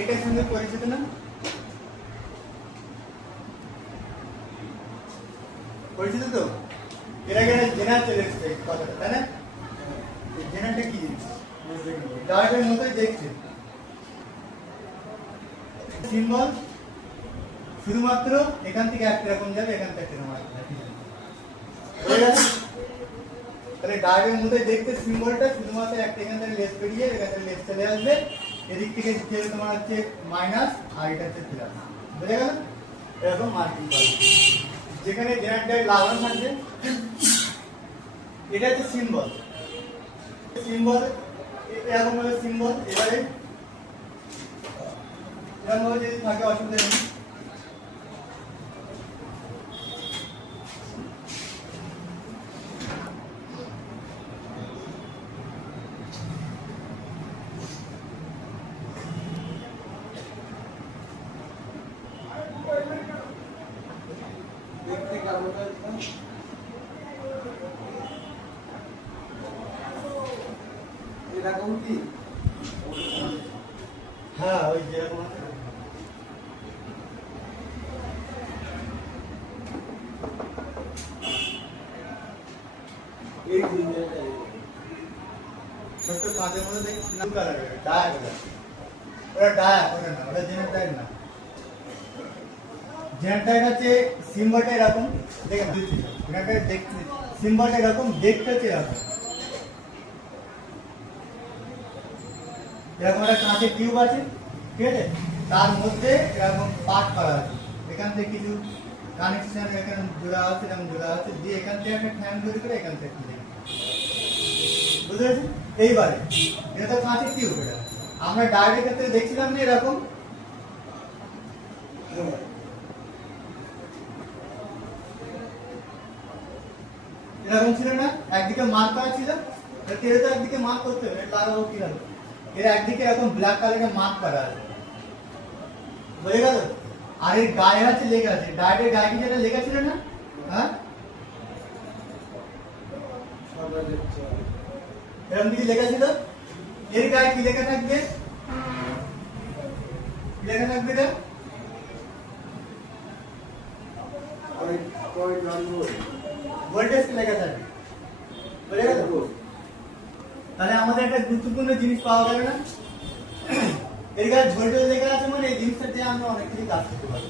এটার সঙ্গে পরিচিত না? পরিচিত তো? এর আগে জেনারেল চলে এসছে কথাটা, তাই না? জেনারেলটা কি জিনিস? ডায়াগ্রামের মতোই দেখছে। সিম্বল শুধুমাত্র এখান থেকে একরকম যাবে, এখান থেকে একরকম যাবে। তাহলে ডায়াগ্রামের মধ্যে দেখতে সিম্বলটা শুধুমাত্র একটা এখান থেকে লেস বেরিয়ে এখান থেকে লেস চলে আসবে, এদিক থেকে তোমার হচ্ছে মাইনাস আর এটা হচ্ছে প্লাস। বুঝে গেল? এরকম মার্কিং করবে। যেখানে জেনারেটর লাগানো থাকবে, এটা হচ্ছে সিম্বল। সিম্বল এরকম ভাবে সিম্বল এবারে এরকম ভাবে যদি থাকে অসুবিধা নেই। হ্যাঁ, ওই যেরকম আছে ছোট্ট কাঁচের মধ্যে দেখি ব্লু কালারের ডায়া কালার। ওটা ডায়া, ওটা না, ওটা জেনারেল ডায়া না। জেনারেল ডায়া হচ্ছে সিম্বলটা এরকম, দেখেন জেনারেল দেখতে সিম্বলটা এরকম, দেখতে হচ্ছে এরকম। এরকম একটা কাঁচের টিউব আছে, ঠিক আছে? তার মধ্যে এরকম পার্ট করা আছে, এখান থেকে কিছু কানেকশন এখানে জোড়া আছে, এরকম জোড়া আছে, দিয়ে এখান থেকে একটা ফ্যান তৈরি করে এখান থেকে বুঝতে পেরেছি? এইবারে এটা তো কাঁচের টিউব। এটা আমরা ডাইরেক্ট ক্ষেত্রে দেখছিলাম না এরকম এরকম ছিল না, একদিকে মার্ক করা ছিল, তেরে তো একদিকে মার্ক করতে হবে, এটা লাগাবো কিভাবে? এর একদিকে এরকম ব্ল্যাক কালারের মার্ক করা আছে, বুঝে গেল? আর এর গায়ে আছে লেখা আছে, ডাইরেক্ট গায়ে কি যেটা লেখা ছিল না, হ্যাঁ এরকম কিছু লেখা ছিল, এর গায়ে কি লেখা থাকবে? কি লেখা থাকবে? এটা ভোল্টেজ কি লেখা থাকবে, বুঝে গেল? তাহলে আমাদের একটা গুরুত্বপূর্ণ জিনিস পাওয়া গেল না, এর গায়ে ভোল্টেজ লেখা আছে, মানে এই জিনিসটা দিয়ে আমরা অনেক কিছু কাজ করতে পারি।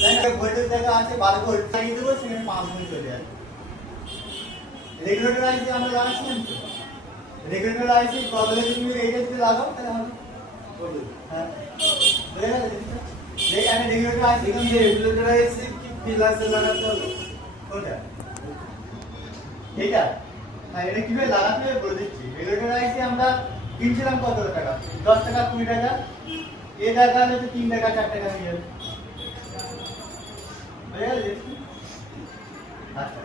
তাই না? ভোল্টেজ লেখা আছে 12 ভোল্ট লাগিয়ে দেবো, সেখানে 5 ভোল্ট চলে যাবে। রেগুলেটর আইসি আমরা লাগাচ্ছিলাম তো, রেগুলেটর আইসি প্রবলেম তুমি এইটা যদি লাগাও তাহলে হবে, হ্যাঁ বুঝে গেল জিনিসটা? এখানে রেগুলেটর আইসি, রেগুলেটর আইসি কি প্লাসে লাগাতে হবে কোনটা? এইটা? হ্যাঁ, এটা কিভাবে লাগাতে হবে বলে দিচ্ছি। রেগুলেটর আইসি আমরা কিনছিলাম কত টাকা? 10 টাকা, 20 টাকা। এই টাকা হচ্ছে 3 টাকা 4 টাকা নিয়ে যাবে, বুঝে গেল? আচ্ছা,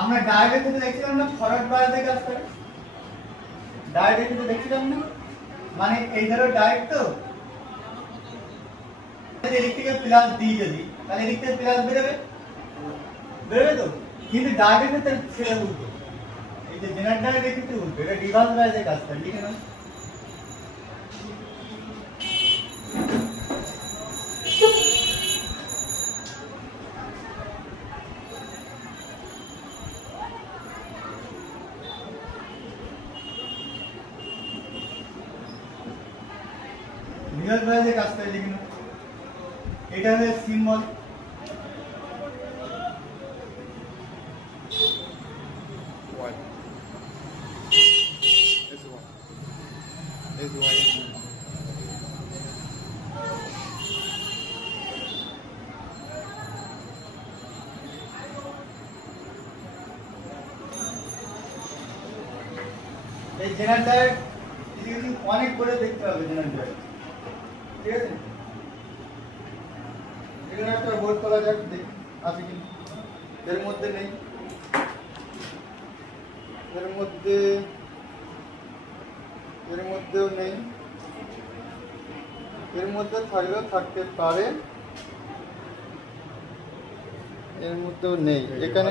আমরা ডায়োডের ক্ষেত্রে দেখছিলাম না ফরওয়ার্ড বায়াস দিয়ে কাজ করে, ডায়োডের ক্ষেত্রে দেখছিলাম না, মানে এই ধরো ডায়োড তো এদিক থেকে প্লাস দিই যদি, তাহলে এদিক থেকে প্লাস বেরোবে, বেরোবে তো। কিন্তু ডায়োডের ক্ষেত্রে সেটা উল্টো, এই যে জেনারেল ডায়োডের ক্ষেত্রে উল্টো, এটা রিভার্স বায়াস দিয়ে কাজ করে, লিখে নাও। রিভার্স বায়াস দিয়ে কাজ করে, লিখে নাও। এটা হলো সিম্বল, এই জেনারেল ডায়োড অনেক করে দেখতে হবে, জেনারেল ডায়োড, ঠিক আছে? এখানে একটা বোর্ড করা যাক, আছে কি? এর মধ্যে নেই, এর মধ্যেও নেই, এর মধ্যে থাকলেও থাকতে পারে, এর মধ্যেও নেই। এখানে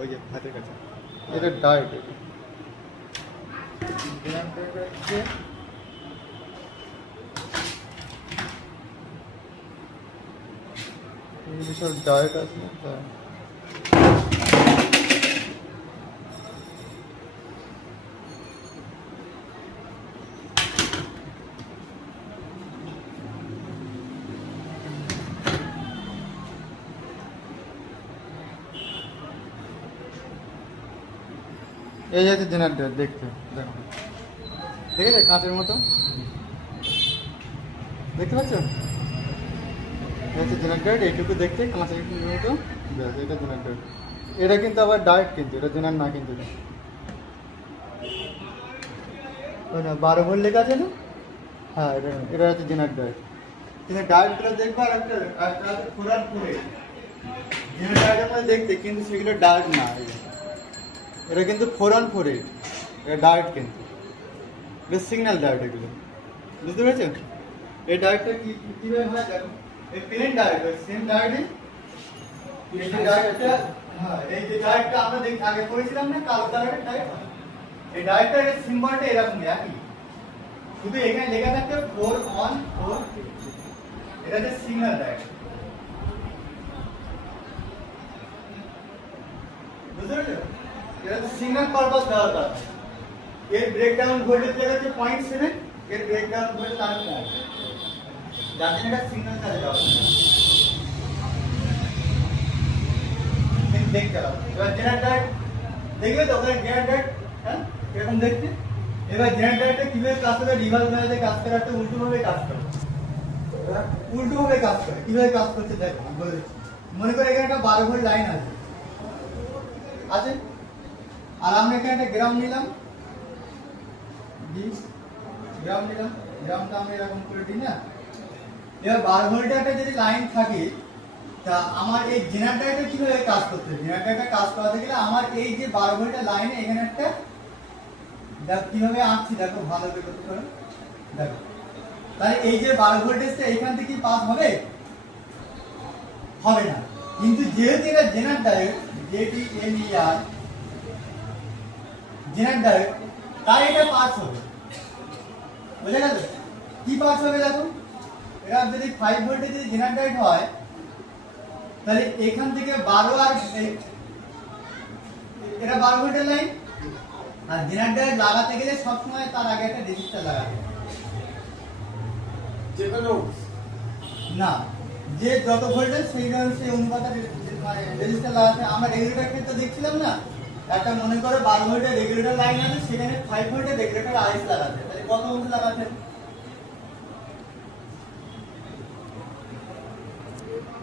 ওই যে হাতের কাছে এটা ডায়োড, সব ডায়েট আছে না তাই। এই যাচ্ছে জেনার ডায়েট দেখতে দেখো, দেখেছে কাঁচের মতো দেখতে পাচ্ছ? জেনার ডায়েট এইটুকু দেখতে কাঁচের মতো, ব্যাস এটা জেনার ডায়েট। এটা কিন্তু আবার ডায়েট, কিন্তু এটা জেনার না, কিন্তু ওই না 12 ভোল্ট লেখা আছে না? হ্যাঁ এটা হচ্ছে জেনার ডায়েট। কিন্তু ডায়েটগুলো দেখবো আর একটা পুরান পুরে জেনার ডায়েটের মধ্যে দেখতে, কিন্তু সেগুলো ডায়েট না। এটা কিন্তু 4on4 এটা ডায়েট, কিন্তু এটা সিগন্যাল ডায়েট। এগুলো বুঝতে পেরেছেন? এই ডায়েটটা কিভাবে হয় দেখো, এই প্লেন ডায়েট সেম ডায়েটে এই যে ডায়েটটা, হ্যাঁ এই যে ডায়েটটা আমরা আগে করেছিলাম না কালো কালারের ডায়েট, এই ডায়েটটা এর সিম্বলটা এরকম একই, শুধু এখানে লেখা থাকবে 4on4, এটা হচ্ছে সিগন্যাল ডায়েট। বুঝতে পেরেছো? এটা হচ্ছে সিগন্যাল পারপাস দেওয়া। এর ব্রেকডাউন ভোল্টেজ দেওয়া হচ্ছে 0.7, এর ব্রেকডাউন ভোল্টেজ আর কম, যার জন্য এটা সিগন্যাল কাজে দেওয়া হচ্ছে। দেখতে পাবো এবার জেনার ডায়েট দেখবে তো, ওখানে জেনার ডায়েট হ্যাঁ এরকম দেখতে। এবার জেনার ডায়েটটা কিভাবে কাজ করে, রিভার্স ভাবে কাজ করে, একটা উল্টো ভাবে কাজ করে, উল্টো ভাবে কাজ করে। কিভাবে কাজ করছে দেখো বলে দিচ্ছি। মনে করে এখানে একটা 12 ভোল্ট লাইন আছে, আছে, আর আমরা এখানে একটা গ্রাউন্ড নিলাম, গ্রাউন্ড নিলাম, গ্রাউন্ডটা আমরা এরকম করে দিই না। এবার 12 ভোল্টের একটা যদি লাইন থাকে, তা আমার এই জেনারেটরটা কিভাবে কাজ করতে হবে? জেনারেটরটা কাজ করাতে গেলে আমার এই যে 12 ভোল্টের লাইনে এখানে একটা, দেখো কিভাবে আঁকছি, দেখো ভালো করে করতে পারো, দেখো তাহলে এই যে 12 ভোল্টেজটা এখান থেকে পাস হবে, হবে না। কিন্তু যেহেতু এটা জেনার ডায়োড, JDMER জেনার ডায়োড, তাই এটা পাস হবে। বুঝে গেল? কি পাস হবে দেখো, এটা যদি 5 ভোল্টের যদি জেনার ডায়োড হয়, তাহলে এখান থেকে 12 আর এটা 12 ভোল্টের লাইন, আর জেনার ডায়োড লাগাতে গেলে সবসময় তার আগে একটা রেজিস্টার লাগাতে হবে। যে কোনো না, যে যত ভোল্টেজ সেই অনুপাতে রেজিস্টার লাগাতে। আমরা রেগুলেটর ক্ষেত্রে দেখছিলাম না, একটা মনে করো 12 ভোল্টের রেগুলেটর লাইন আছে, সেখানে 5 ভোল্টের রেগুলেটর আইস লাগাতে, তাহলে কত ওহম লাগাতে?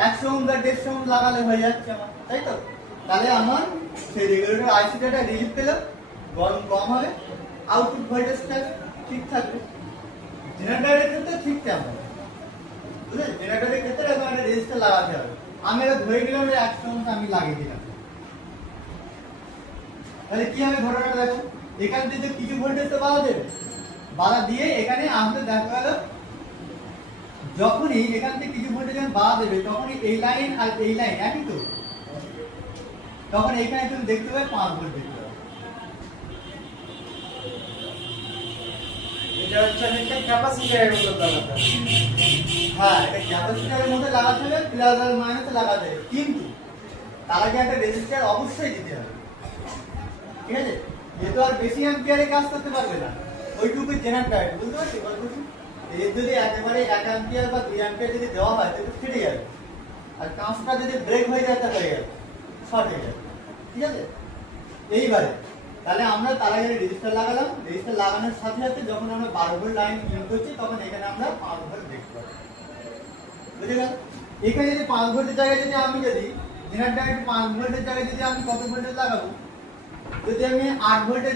100 ওহম বা 150 ওহম লাগালে হয়ে যাচ্ছে আমার, তাই তো? তাহলে আমার সেই রেগুলেটর আইসিটা রিলিফ পেল, গরম কম হবে, আউটপুট ভোল্টেজটা ঠিক থাকবে। জেনারেটরের ক্ষেত্রে ঠিক তেমন, বুঝলেন? জেনারেটরের ক্ষেত্রে এখন একটা রেজিস্টার লাগাতে হবে। আমি এটা ধরে নিলাম যে 100 ওহম আমি লাগিয়ে দিলাম, তাহলে কি হবে ঘটনাটা দেখো, এখান থেকে কিছু ভোল্টেজ তো বাধা দেবে, বাধা দিয়ে এখানে আমাদের দেখা গেল যখনই এখান থেকে কিছু ভোল্টেজ যখন বাধা দেবে, তখনই এই লাইন আর এই লাইন একই তো, তখন এখানে তুমি দেখতে পাবে 5 ভোল্ট দেখতে পাবে। এটা হচ্ছে একটা ক্যাপাসিটরের মতো লাগাতে হবে। হ্যাঁ, এটা ক্যাপাসিটরের মতো লাগাতে হবে, প্লাস আর মাইনাসে লাগাতে হবে, কিন্তু তার আগে একটা রেজিস্টার অবশ্যই দিতে হবে। ঠিক আছে? যেহেতু আর বেশি অ্যাম্পিয়ারে কাজ করতে পারবে না, ওইটুকু জেনারেটর, বুঝতে পারছি বলছি? এর যদি একেবারে 1 অ্যাম্পিয়ার বা 2 অ্যাম্পিয়ার যদি দেওয়া হয়, তাহলে ফেটে যাবে, আর কাঁচটা যদি ব্রেক হয়ে যায় তাহলে হয়ে যাবে, শর্ট হয়ে যাবে। ঠিক আছে? এইবারে তাহলে আমরা তার আগে রেজিস্টার লাগালাম, রেজিস্টার লাগানোর সাথে সাথে যখন আমরা 12 ভোল্ট লাইন ইউজ করছি, তখন এখানে আমরা 5 ভোল্ট দেখতে পাবো। বুঝে গেল? এখানে যদি 5 ভোল্টের জায়গায় যদি আমি যদি জেনারেটর 5 ভোল্টের জায়গায় যদি আমি কত ভোল্টেজ লাগাবো, যদি আমি 8 ভোল্টের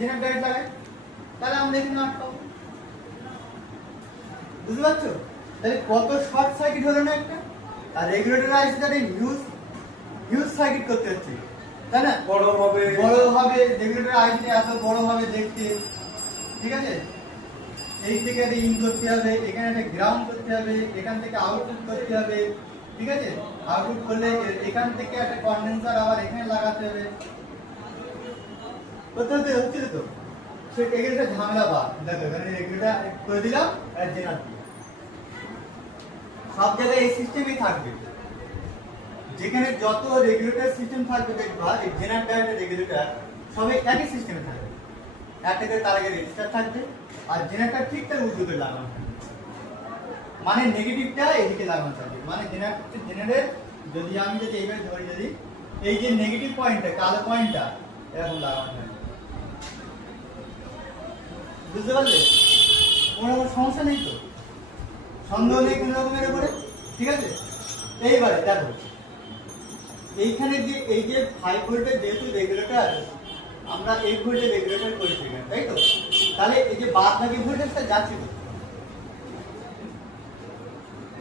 জেনারেটর লাগাই, তাহলে আমরা এখানে 8 পাবো। বুঝতে পারছো? তাহলে কত শর্ট সার্কিট হলো না একটা, আর রেগুলেটর আইসিটারে হিউজ সার্কিট করতে হচ্ছে, তাই না? বড় হবে রেগুলেটর আইসিটা এত বড় হবে দেখতে। ঠিক আছে? এই থেকে একটা ইন করতে হবে, এখানে একটা গ্রাউন্ড করতে হবে, এখান থেকে আউটপুট করতে হবে। ঠিক আছে? আউটপুট করলে এখান থেকে একটা কন্ডেন্সার আবার এখানে লাগাতে হবে, করতে হচ্ছে তো। সে এগুলো ঝামেলা বা দেখো, এখানে এগুলোটা করে দিলাম আর জেনারেটর, সব জায়গায় এই সিস্টেমই থাকবে। যেখানে যত রেগুলেটর সিস্টেম থাকবে দেখবা এই জেনারেটর রেগুলেটর সবই একই সিস্টেমে থাকবে, একটা করে তার আগে রেজিস্টার থাকবে আর জেনারেটর ঠিক তার উল্টো করে লাগানো থাকবে, মানে নেগেটিভটা এদিকে লাগানো থাকবে, মানে জেনারেটর যদি আমি যদি এইভাবে ধরি, যদি এই যে নেগেটিভ পয়েন্টটা কালো পয়েন্টটা এরকম লাগানো থাকবে, বুঝতে পারলে? কোনো রকম সমস্যা নেই তো, সন্দেহ নেই কোনো রকমের উপরে, ঠিক আছে? এইবারে দেখো এইখানে যে এই যে 5 ভোল্টের যেহেতু রেগুলেটর আমরা 8 ভোল্টের রেগুলেটর করেছি এখানে, তাই তো? তাহলে এই যে বাদ বাকি ভোল্টেজটা যাচ্ছে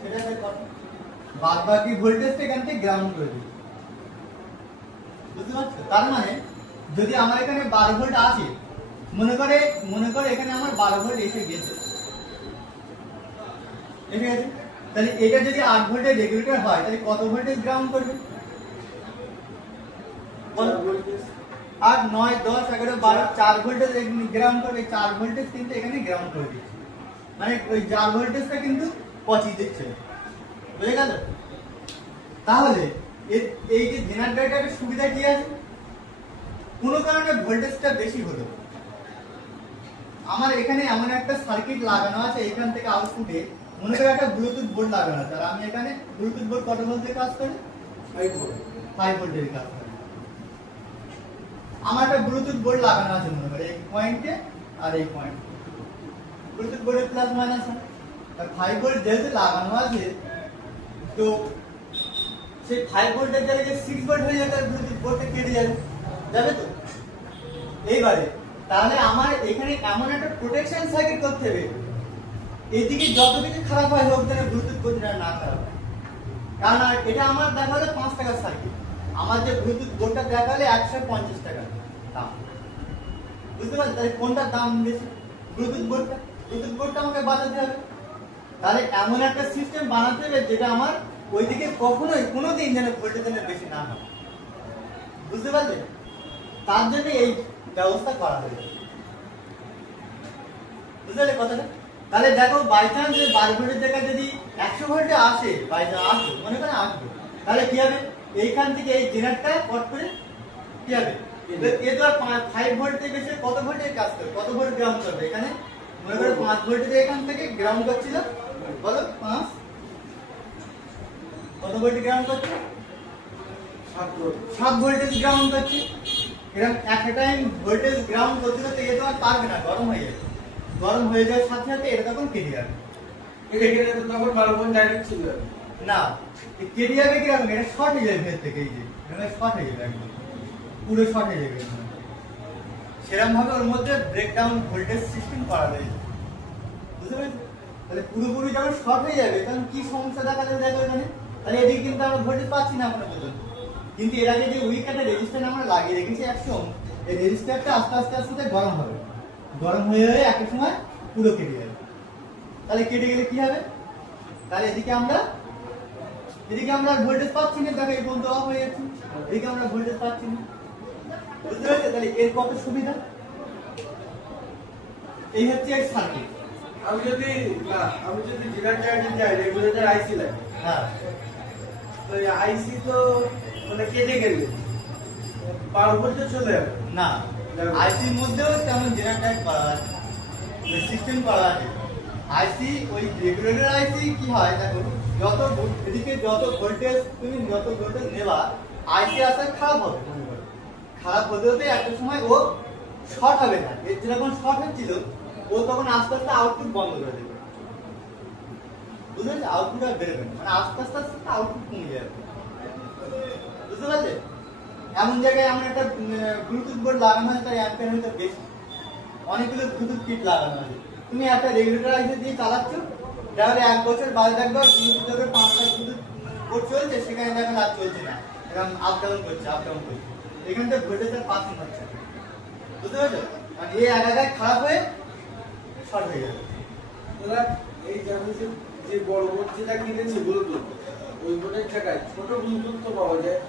সেটা বাদ বাকি ভোল্টেজটা এখান থেকে গ্রাউন্ড করে দিই, বুঝতে পারছো? তার মানে যদি আমার এখানে 12 ভোল্ট আছে, মনে করে এখানে আমার 12 ভোল্ট এসে গেছে, তাহলে এটা যদি 8 ভোল্টের রেগুলেটর হয় তাহলে কত ভোল্টেজ গ্রাউন্ড করবে? 8 9 10 11 12 4 ভোল্টেজ গ্রাউন্ড করবে, 4 ভোল্টেজ কিন্তু এখানে গ্রাউন্ড করে দিচ্ছে, মানে ওই 4 ভোল্টেজটা কিন্তু পচিয়ে দিচ্ছে, বুঝে গেল? তাহলে এই যে জেনারেটরের সুবিধা কি আছে? কোনো কারণে ভোল্টেজটা বেশি হলো, আমার এখানে এমন একটা সার্কিট লাগানো আছে, এখান থেকে আউটপুটে মনে করো একটা ব্লুটুথ বোর্ড লাগানো আছে, আর আমি এখানে ব্লুটুথ বোর্ড কত ভোল্টের কাজ করে? 5 ভোল্টের কাজ করে। আমার একটা ব্লুটুথ বোর্ড লাগানো আছে মনে করো এই পয়েন্টে আর এই পয়েন্টে, ব্লুটুথ বোর্ডের প্লাস মাইনাস আছে, আর 5 ভোল্ট যেহেতু লাগানো আছে তো সেই 5 ভোল্টের জায়গায় 6 ভোল্ট হয়ে যাবে, ব্লুটুথ বোর্ডটা কেটে যাবে তো। এইবারে তাহলে আমার এখানে এমন একটা প্রোটেকশন সার্কিট করতে হবে, এদিকে যত কিছু খারাপ হয় হোক যেন ব্লুটুথ বোর্ডটা না খারাপ হয়, কারণ এটা আমার দেখালে 5 টাকার সার্কিট, আমার যে ব্লুটুথ বোর্ডটা দেখালে 150 টাকা দাম, বুঝতে পারছেন? তাহলে কোনটার দাম বেশি? ব্লুটুথ বোর্ডটা আমাকে বাঁচাতে হবে, তাহলে এমন একটা সিস্টেম বানাতে হবে যেটা আমার ওইদিকে কখনোই কোনোদিন যেন ভোল্টেজের বেশি না হয়, বুঝতে পারলে? তার জন্য এই ব্যবস্থা করা হয়েছে, বুঝতে পারলে কথাটা? তাহলে দেখো বাই চান্স 12 ভোল্টের জায়গায় যদি 100 ভোল্টে আসে, বাই চান্স আসবে, মনে করেন আসবে, তাহলে কি হবে? এইখান থেকে এই জেনারেটরটা কট করে কি হবে? এ তো আর 5 ভোল্টের বেশি কত ভোল্টের কাজ করে, কত ভোল্ট গ্রাউন্ড করবে? এখানে মনে করো 5 ভোল্টের এখান থেকে গ্রাউন্ড করছিল, বলো 5 কত ভোল্ট গ্রাউন্ড করছে? 7 ভোল্টেজ গ্রাউন্ড করছে। এরকম একটা টাইম ভোল্টেজ গ্রাউন্ড করতে করতে এ তো আর পারবে না, গরম হয়ে যাবে, গরম হয়ে যাওয়ার সাথে সাথে এটা তখন কেটে যাবে, এখানে তো তখন 12 ভোল্ট ডাইরেক্ট ছিল না, কেটে যাবে কিরকম? এটা শর্ট হয়ে যাবে ভেতর থেকে, এই যে এটা শর্ট হয়ে যাবে, একদম পুরো শর্ট হয়ে যাবে, সেরকম ভাবে ওর মধ্যে ব্রেকডাউন ভোল্টেজ সিস্টেম করা হয়েছে, বুঝতে পেরেছো? তাহলে পুরোপুরি যখন শর্ট হয়ে যাবে তখন কি সমস্যা দেখা যাবে দেখো এখানে, তাহলে এদিকে কিন্তু আমরা ভোল্টেজ পাচ্ছি না এখনো পর্যন্ত, কিন্তু এর আগে যে উইক একটা রেজিস্ট্যান্স আমরা লাগিয়ে রেখেছি 100 ওহম, এই রেজিস্ট্যান্সটা আস্তে আস্তে আস্তে গরম হবে, গরম হয়ে হয়ে একটা সময় পুরো কেটে যাবে, তাহলে কেটে গেলে কি হবে? তাহলে এদিকে আমরা ভোল্টেজ পাচ্ছি না, দেখো এই পর্যন্ত অফ হয়ে যাচ্ছে, এদিকে আমরা ভোল্টেজ পাচ্ছি না, বুঝতে পারছো? তাহলে এর কত সুবিধা, এই হচ্ছে এক সার্কিট। আমি যদি জেনারেটর যাই রেগুলেটর আইসি লাগে, হ্যাঁ, তো এই আইসি তো মানে কেটে গেলে 12 ভোল্টে চলে যাবে না, আইসির মধ্যেও তেমন জেনারেটর করা আছে, সিস্টেম করা আছে। আইসি ওই রেগুলেটর আইসি কি হয় দেখো, যত এদিকে যত ভোল্টেজ তুমি যত ভোল্টেজ নেবা আইসি আসলে খারাপ হবে, খারাপ হতে হতে একটা সময় ও শর্ট হবে না, এর যখন শর্ট হচ্ছিল ও তখন আস্তে আস্তে আউটপুট বন্ধ করে দেবে, বুঝতে পারছো? আউটপুট আর বেরোবে না, মানে আস্তে আস্তে আস্তে আউটপুট কমে যাবে, বুঝতে পারলে? এমন জায়গায় এমন একটা ব্লুটুথ বোর্ড লাগানো হয় তার অ্যাম্পিয়ার হয়তো বেশি, অনেকগুলো ব্লুটুথ কিট লাগানো আছে, তুমি একটা রেগুলেটর আইসি দিয়ে চালাচ্ছ, তাহলে 1 বছর বাদে দেখবে ব্লুটুথের 5টা ব্লুটুথ বোর্ড চলছে, সেখানে দেখো আর চলছে না, এরকম আপ ডাউন করছে, এখান থেকে ভোল্টেজের পাসিং হচ্ছে, বুঝতে পারছো? মানে এই জায়গায় খারাপ হয়ে শর্ট হয়ে যাবে। ওরা এই যে বড় বোর্ড যেটা কিনেছে ব্লুটুথ, ওই বোর্ডের জায়গায় ছোট ব্লুটুথ তো পাওয়া যায়,